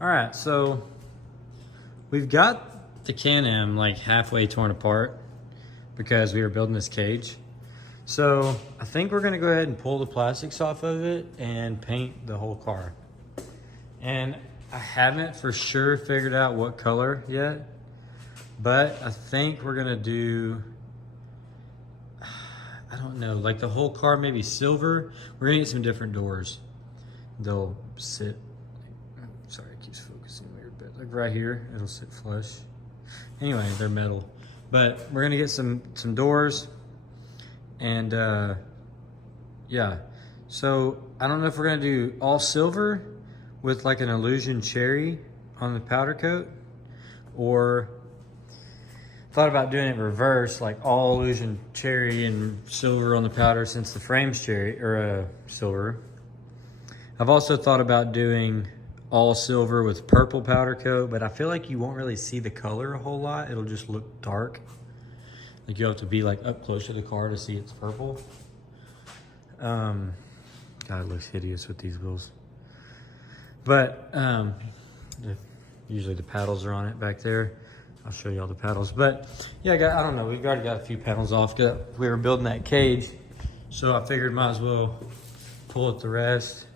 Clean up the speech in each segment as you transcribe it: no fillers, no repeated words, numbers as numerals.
All right, so we've got the Can-Am like halfway torn apart because we were building this cage. So I think we're gonna go ahead and pull the plastics off of it and paint the whole car. And I haven't for sure figured out what color yet, but I think we're gonna do, I don't know, like the whole car maybe silver. We're gonna get some different doors. They'll sit, sorry, it keeps focusing weird, but like right here, it'll sit flush. Anyway, they're metal. But we're gonna get some doors and yeah. So I don't know if we're gonna do all silver with like an illusion cherry on the powder coat, or thought about doing it reverse, like all illusion cherry and silver on the powder since the frame's cherry or silver. I've also thought about doing all silver with purple powder coat, but I feel like you won't really see the color a whole lot. It'll just look dark. Like you have to be like up close to the car to see it's purple. God, it looks hideous with these wheels. But usually the paddles are on it back there. I'll show you all the paddles. But yeah, I don't know. We've already got a few panels off. We were building that cage, so I figured might as well pull up the rest.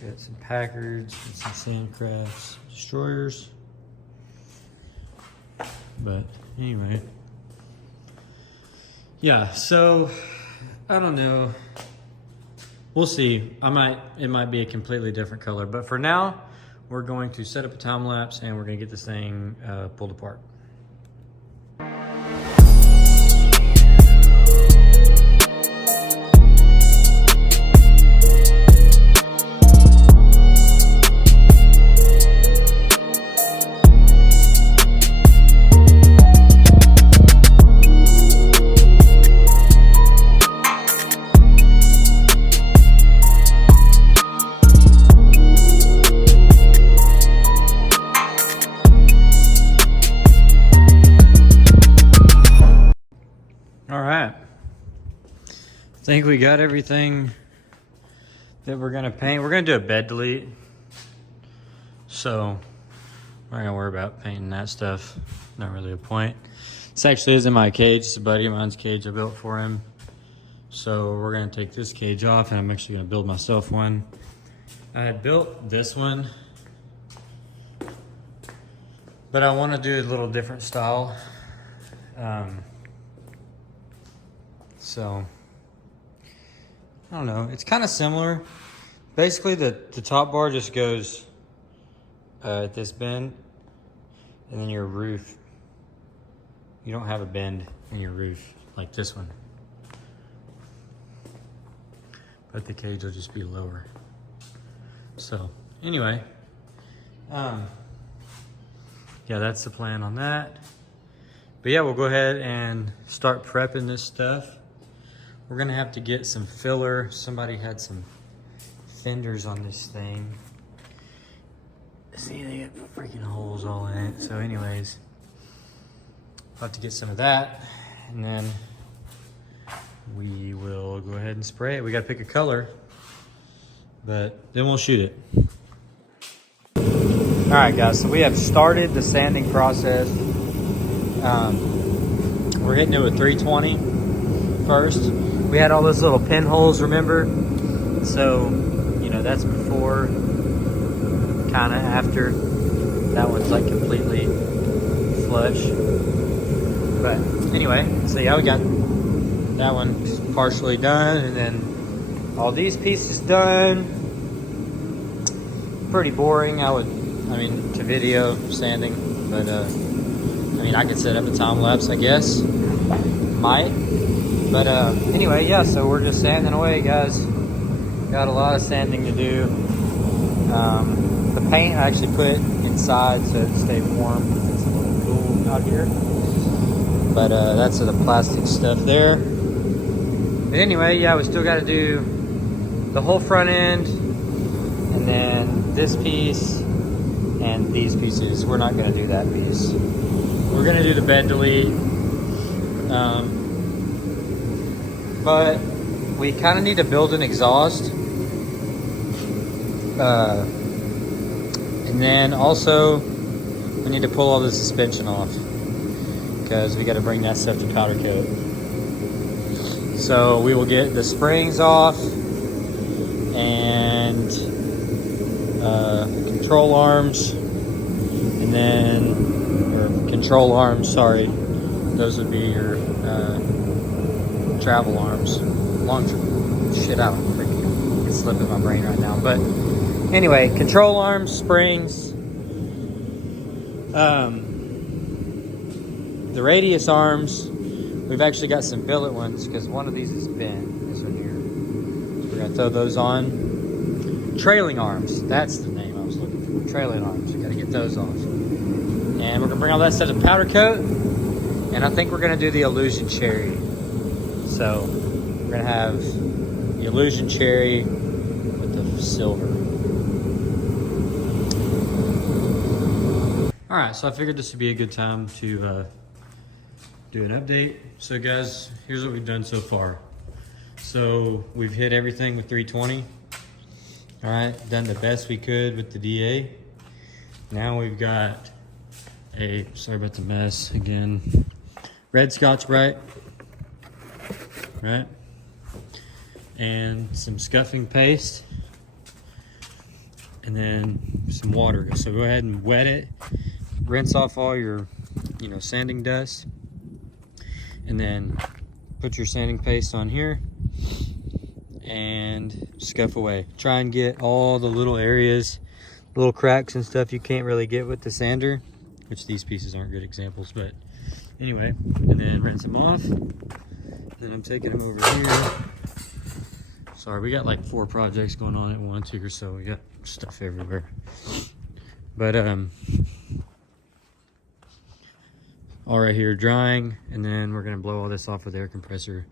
Got some Packards and some Sandcrafts Destroyers. But anyway, yeah. So I don't know. We'll see. It might be a completely different color, but for now, we're going to set up a time lapse and we're going to get this thing pulled apart. I think we got everything that we're gonna paint. We're gonna do a bed delete, so we're not gonna worry about painting that stuff. Not really a point. This actually is in my cage. It's a buddy of mine's cage I built for him. So we're gonna take this cage off and I'm actually gonna build myself one. I had built this one, but I wanna do a little different style. So I don't know, it's kind of similar. Basically the top bar just goes at this bend, and then your roof, you don't have a bend in your roof like this one. But the cage will just be lower. So anyway, yeah, that's the plan on that. But yeah, we'll go ahead and start prepping this stuff. We're gonna have to get some filler. Somebody had some fenders on this thing. See, they got freaking holes all in it. So anyways, I'll have to get some of that. And then we will go ahead and spray it. We gotta pick a color, but then we'll shoot it. All right, guys, so we have started the sanding process. We're hitting it with 320 first. We had all those little pinholes, remember? So, you know, that's before, kind of after. That one's like completely flush. But anyway, so yeah, we got that one partially done, and then all these pieces done. Pretty boring, I mean, to video sanding, but I mean, I could set up a time lapse, I guess. Might. But anyway, yeah, so we're just sanding away, guys. Got a lot of sanding to do. The paint I actually put inside so it stay warm. It's a little cool out here. But that's the plastic stuff there. But anyway, yeah, we still got to do the whole front end, and then this piece and these pieces. We're not going to do that piece. We're going to do the bed delete. But we kind of need to build an exhaust. And then also, we need to pull all the suspension off because we got to bring that stuff to powder coat. So we will get the springs off and control arms, and then, or control arms, sorry. Those would be your travel arms. Shit, I don't freaking, it's slipping my brain right now. But anyway, control arms, springs, the radius arms. We've actually got some billet ones because one of these is bent. This one here. We're gonna throw those on. Trailing arms. That's the name I was looking for. Trailing arms. We gotta get those off. And we're gonna bring all that stuff to powder coat. And I think we're gonna do the Illusion Cherry. So we're gonna have the Illusion Cherry with the silver. All right, so I figured this would be a good time to do an update. So guys, here's what we've done so far. So we've hit everything with 320. All right, done the best we could with the DA. Now we've got a, sorry about the mess again, red Scotch-Brite, right? And some scuffing paste. And then some water. So go ahead and wet it. Rinse off all your, sanding dust. And then put your sanding paste on here and scuff away. Try and get all the little areas, little cracks and stuff you can't really get with the sander, which these pieces aren't good examples, but anyway. And then rinse them off. Then I'm taking them over here. Sorry, we got like 4 projects going on at once here, so we got stuff everywhere. But all right here drying, and then we're gonna blow all this off with air compressor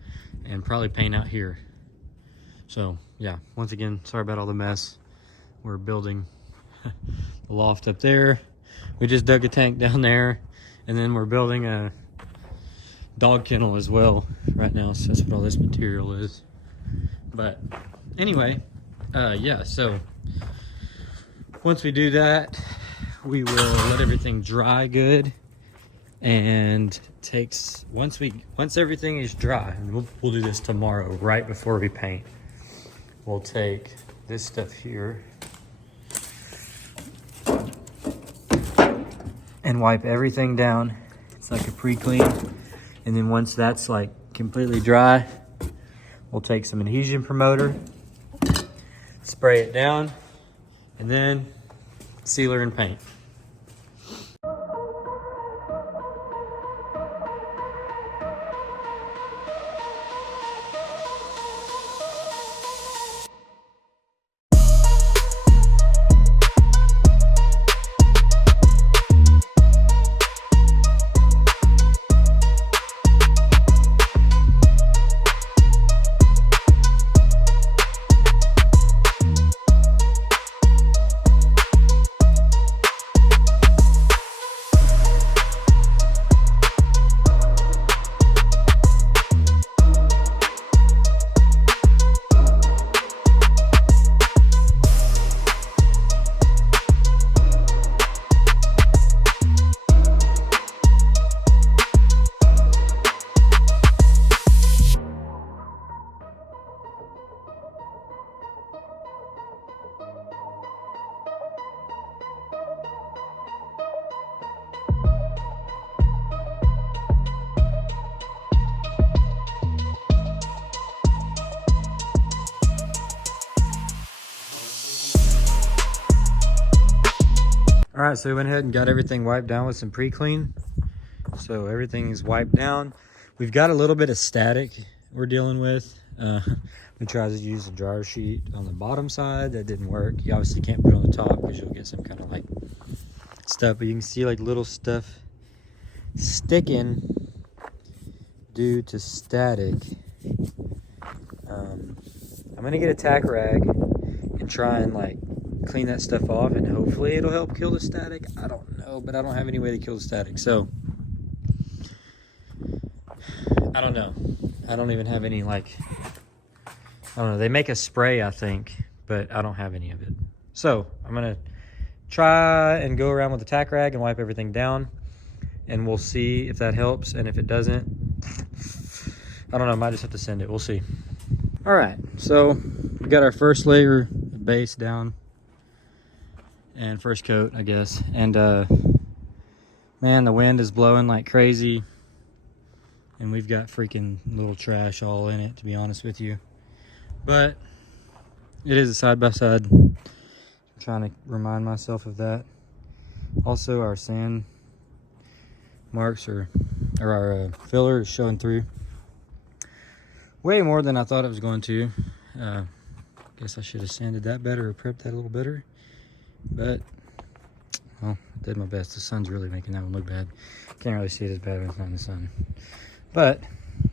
and probably paint out here. So yeah, once again, sorry about all the mess. We're building the loft up there. We just dug a tank down there, and then we're building a dog kennel as well right now. So that's what all this material is. But anyway, yeah, so once we do that, we will let everything dry good. And once everything is dry, and we'll do this tomorrow right before we paint, we'll take this stuff here and wipe everything down. It's like a pre-clean. And then once that's like completely dry, we'll take some adhesion promoter, spray it down, and then sealer and paint. All right, so we went ahead and got everything wiped down with some pre-clean. So everything is wiped down. We've got a little bit of static we're dealing with. We tried to use a dryer sheet on the bottom side. That didn't work. You obviously can't put it on the top because you'll get some kind of like stuff. But you can see like little stuff sticking due to static. I'm gonna get a tack rag and try and like clean that stuff off, and hopefully it'll help kill the static. I don't know, but I don't have any way to kill the static, so I don't know. I don't even have any, like, I don't know. They make a spray, I think, but I don't have any of it. So I'm gonna try and go around with a tack rag and wipe everything down, and we'll see if that helps. And if it doesn't, I don't know, I might just have to send it. We'll see. All right, so we got our first layer of base down and first coat, I guess. And man, the wind is blowing like crazy, and we've got freaking little trash all in it, to be honest with you. But it is a side-by-side. I'm trying to remind myself of that. Also, our sand marks or our filler is showing through way more than I thought it was going to. Guess I should have sanded that better or prepped that a little better. But, well, I did my best. The sun's really making that one look bad. Can't really see it as bad when it's not in the sun. But,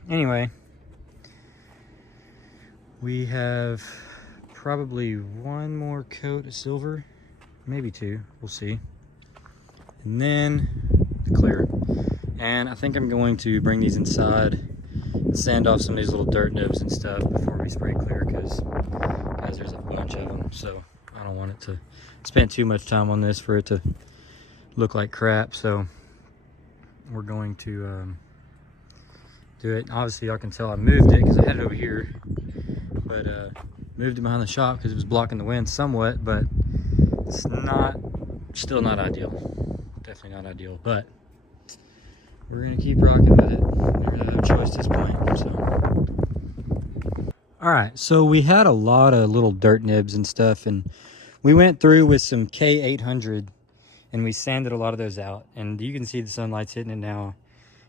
anyway, we have probably one more coat of silver, maybe two, we'll see. And then the clear. And I think I'm going to bring these inside and sand off some of these little dirt nibs and stuff before we spray clear, because guys, there's a bunch of them. So I don't want it to spend too much time on this for it to look like crap. So we're going to do it. Obviously y'all can tell I moved it because I had it over here, but moved it behind the shop because it was blocking the wind somewhat, but it's still not ideal. Definitely not ideal, but we're gonna keep rocking with it. We don't really have a choice at this point. So, all right, so we had a lot of little dirt nibs and stuff, and we went through with some K800 and we sanded a lot of those out, and you can see the sunlight's hitting it now.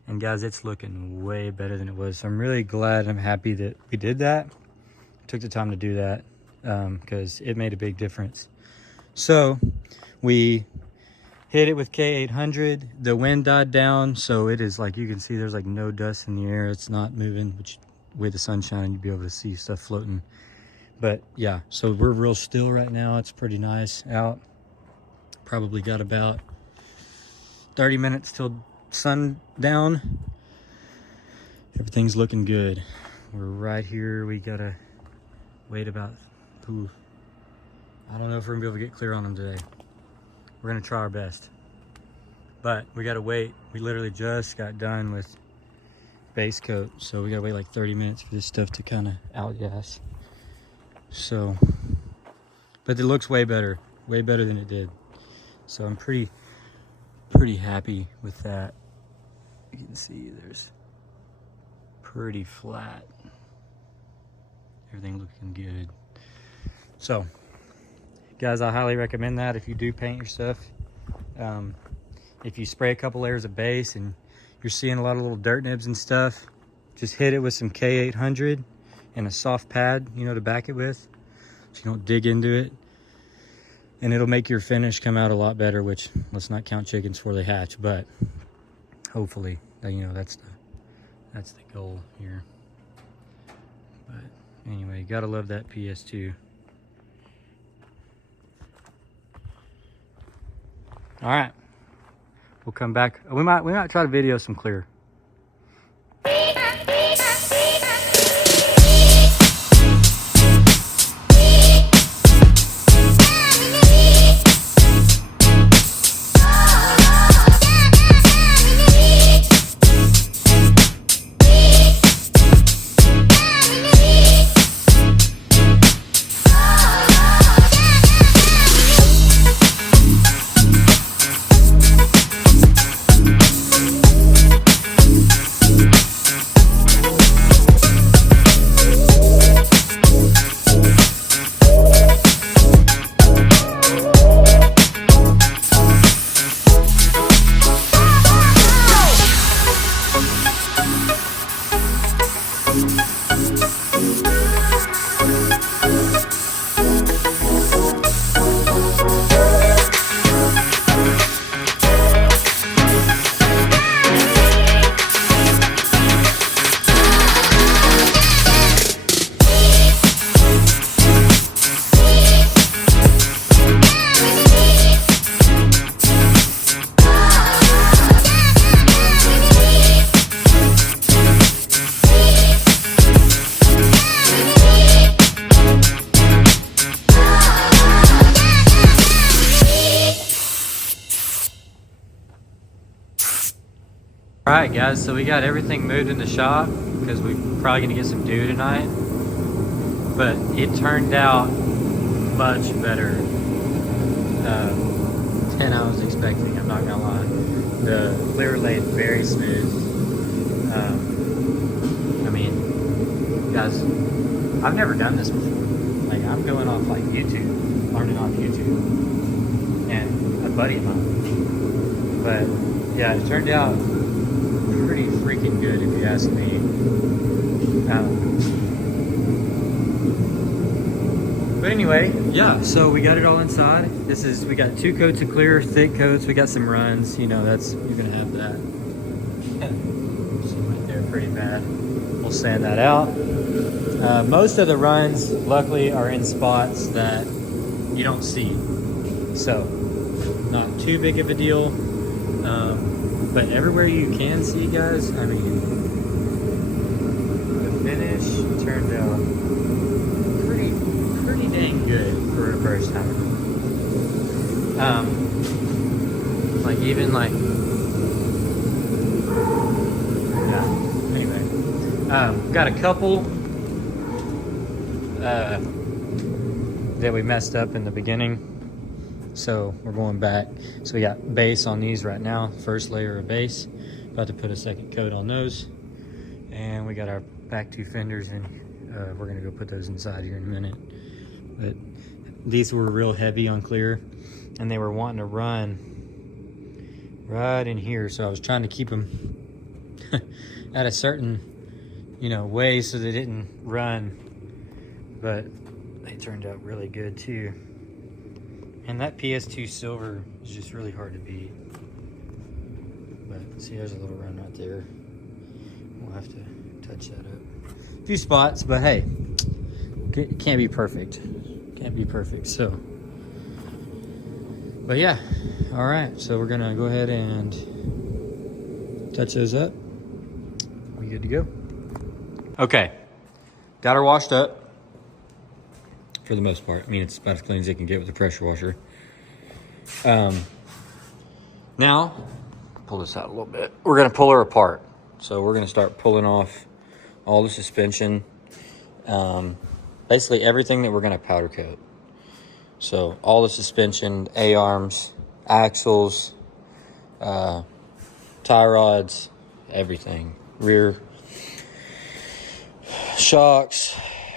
And guys, it's looking way better than it was. So I'm really glad, I'm happy that we did that. Took the time to do that because it made a big difference. So we hit it with K800. The wind died down, so it is like, you can see there's like no dust in the air. It's not moving, which with the sun shining, you'd be able to see stuff floating. But yeah, so we're real still right now. It's pretty nice out. Probably got about 30 minutes till sundown. Everything's looking good. We're right here. We gotta wait about, I don't know if we're gonna be able to get clear on them today. We're gonna try our best, but we gotta wait. We literally just got done with base coat, so we gotta wait like 30 minutes for this stuff to kind of outgas. So, but it looks way better than it did. So I'm pretty happy with that. You can see there's pretty flat. Everything looking good. So, guys, I highly recommend that if you do paint your stuff. If you spray a couple layers of base and you're seeing a lot of little dirt nibs and stuff, just hit it with some K800 and a soft pad, you know, to back it with, so you don't dig into it. And it'll make your finish come out a lot better, which, let's not count chickens before they hatch, but hopefully, you know, that's the goal here. But anyway, gotta love that PS2. All right, we'll come back. We might try to video some clear. All right, guys, so we got everything moved in the shop because we're probably gonna get some dew tonight. But it turned out much better than I was expecting, I'm not gonna lie. The clear laid very smooth. I mean, guys, I've never done this before. Like, I'm going off like YouTube, learning off YouTube, and a buddy of mine. But yeah, it turned out pretty freaking good if you ask me. But anyway, yeah, so we got it all inside. We got 2 coats of clear, thick coats. We got some runs, you know, you're gonna have that. Right there, pretty bad. We'll sand that out. Most of the runs, luckily, are in spots that you don't see. So, not too big of a deal. But everywhere you can see, guys, I mean, the finish turned out pretty dang good for a first time. Like even like, yeah, anyway. Got a couple that we messed up in the beginning. So we're going back. So we got base on these right now. First layer of base. About to put a second coat on those. And we got our back 2 fenders, and we're gonna go put those inside here in a minute. But these were real heavy on clear, and they were wanting to run right in here. So I was trying to keep them at a certain, you know, way so they didn't run. But they turned out really good too. And that PS2 silver is just really hard to beat. But see, there's a little run right there. We'll have to touch that up. A few spots, but hey, it can't be perfect. Can't be perfect, so. But yeah, all right. So we're gonna go ahead and touch those up. We good to go? Okay, got her washed up. For the most part. I mean, it's about as clean as it can get with the pressure washer. Now, pull this out a little bit. We're gonna pull her apart. So we're gonna start pulling off all the suspension. Basically everything that we're gonna powder coat. So all the suspension, A-arms, axles, tie rods, everything. Rear shocks,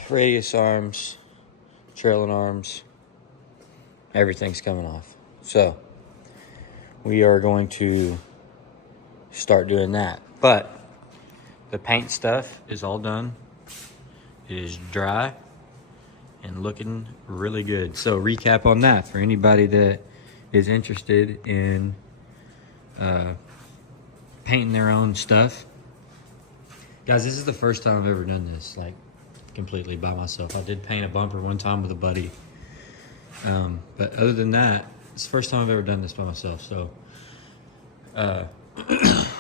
radius arms, trailing arms, everything's coming off. So we are going to start doing that. But the paint stuff is all done. It is dry and looking really good. So recap on that for anybody that is interested in painting their own stuff. Guys, this is the first time I've ever done this, like, completely by myself. I did paint a bumper one time with a buddy. But other than that, it's the first time I've ever done this by myself. So,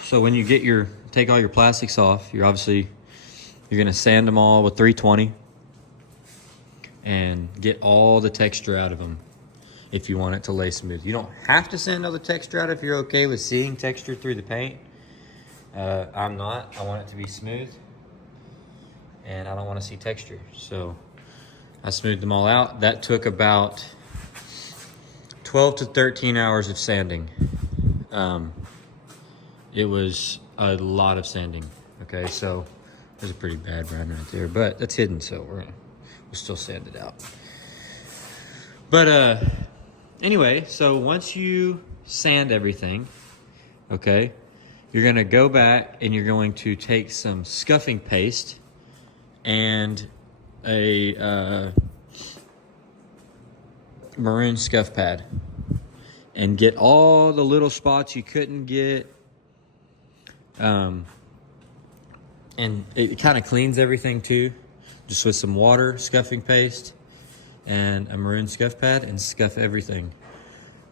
so when you take all your plastics off, you're gonna sand them all with 320 and get all the texture out of them if you want it to lay smooth. You don't have to sand all the texture out if you're okay with seeing texture through the paint. I'm not. I want it to be smooth, and I don't want to see texture. So I smoothed them all out. That took about 12 to 13 hours of sanding. It was a lot of sanding. Okay, so there's a pretty bad run right there, but that's hidden, so we'll still sand it out. But anyway, so once you sand everything, okay, you're gonna go back and you're going to take some scuffing paste and a maroon scuff pad and get all the little spots you couldn't get. And it kind of cleans everything too, just with some water, scuffing paste, and a maroon scuff pad, and scuff everything.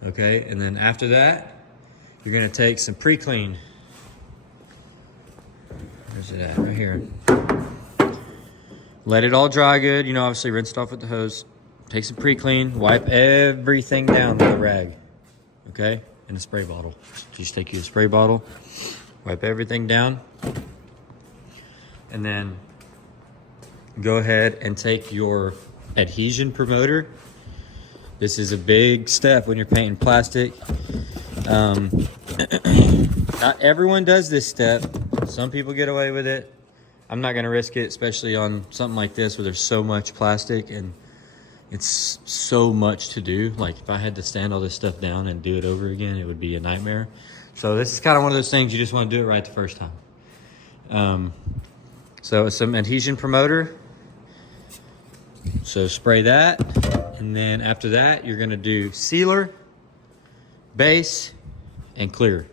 Okay, and then after that, you're gonna take some pre-clean. Where's it at? Right here. Let it all dry good. You know, obviously rinse it off with the hose. Take some pre-clean, wipe everything down with a rag. Okay, in a spray bottle. Just take you a spray bottle, Wipe everything down. And then go ahead and take your adhesion promoter. This is a big step when you're painting plastic. Not everyone does this step. Some people get away with it. I'm not gonna risk it, especially on something like this where there's so much plastic and it's so much to do. Like if I had to stand all this stuff down and do it over again, it would be a nightmare. So this is kind of one of those things you just want to do it right the first time. So it's some adhesion promoter. So spray that, and then after that, you're gonna do sealer, base, and clear.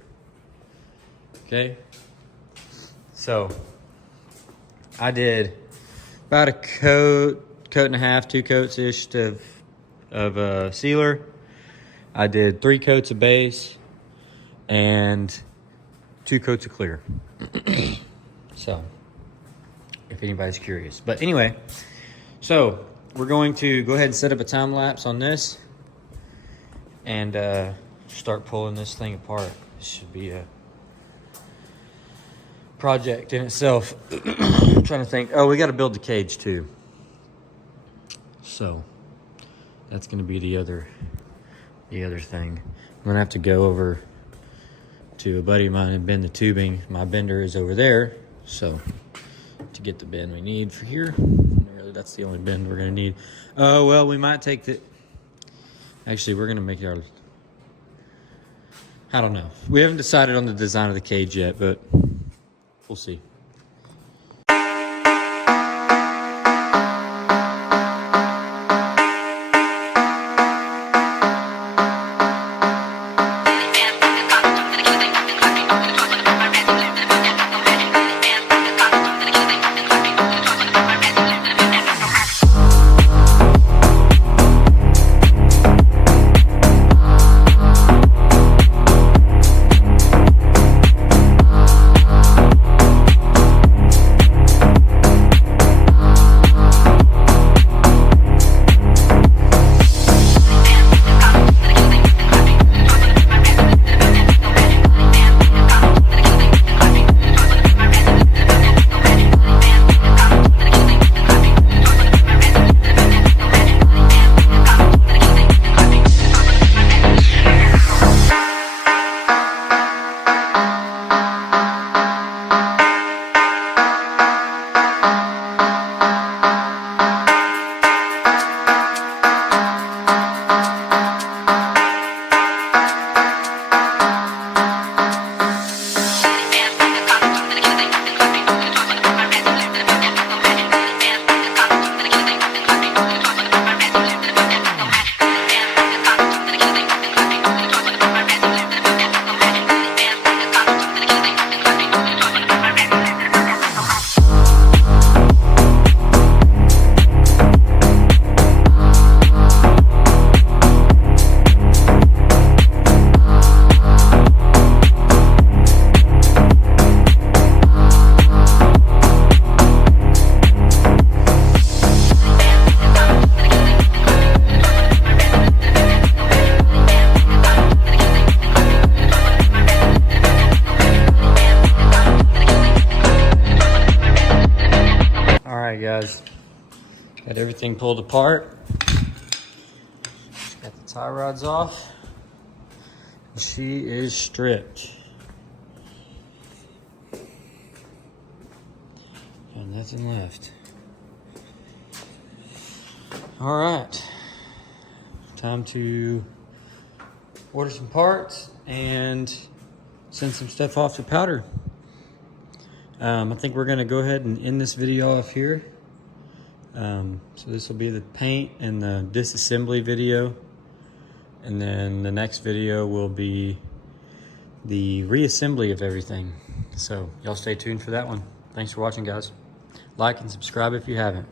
Okay? So I did about a coat and a half, 2 coats-ish of sealer. I did 3 coats of base and 2 coats of clear. So, if anybody's curious. But anyway, so we're going to go ahead and set up a time lapse on this and start pulling this thing apart. This should be a project in itself. I'm trying to think. Oh, we got to build the cage too. So that's going to be the other thing. I'm going to have to go over to a buddy of mine and bend the tubing. My bender is over there. So to get the bend we need for here, really that's the only bend we're going to need. Oh, well, we might take the, actually we're going to make our, I don't know. We haven't decided on the design of the cage yet, but we'll see. Guys, got everything pulled apart. Got the tie rods off. She is stripped. Got nothing left. All right, time to order some parts and send some stuff off to powder. I think we're gonna go ahead and end this video off here. So this will be the paint and the disassembly video. And then the next video will be the reassembly of everything. So y'all stay tuned for that one. Thanks for watching, guys. Like and subscribe if you haven't.